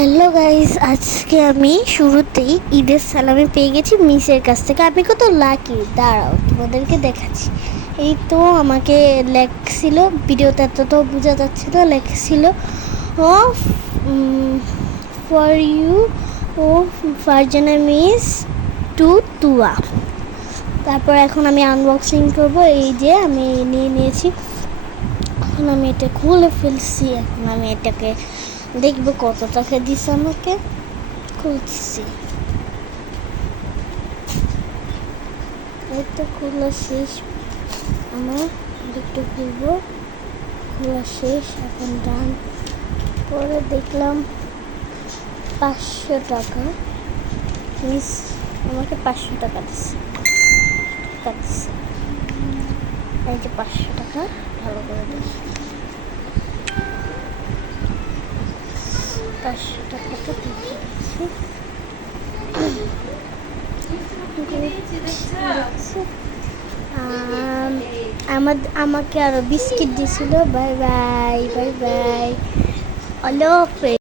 Hello guys, আজকে আমি শুরুতেই ঈদের সালামি পেয়ে গেছি মিসের কাছ থেকে। আমি কত লাকি, দাঁড়াও তোমাদেরকে দেখাচ্ছি। এই তো আমাকে লেখছিল, ভিডিওতে এত তো বোঝা যাচ্ছে না, লেখছিল ও ফর ইউ ও ফারজানা মিস টু তুয়া। তারপর এখন আমি আনবক্সিং করব। এই যে আমি নিয়ে নিয়েছি, এখন আমি এটা খুলে ফেলছি। এখন আমি এটাকে দেখবো কত টাকা দিছে আমাকে। খুলছি, এই তো খোলা শেষ আমার। একটু খুলবো, খোলা শেষ, এখন ডান। পরে দেখলাম 500 টাকা মিস আমাকে 500 টাকা দিচ্ছে। এই যে 500 টাকা, ভালো করে দেখি 500 টাকাটা দিচ্ছি। আমাকে আরো বিস্কিট দিছিল। বাই বাই বাই বাই, আল্লাহ হাফেজ।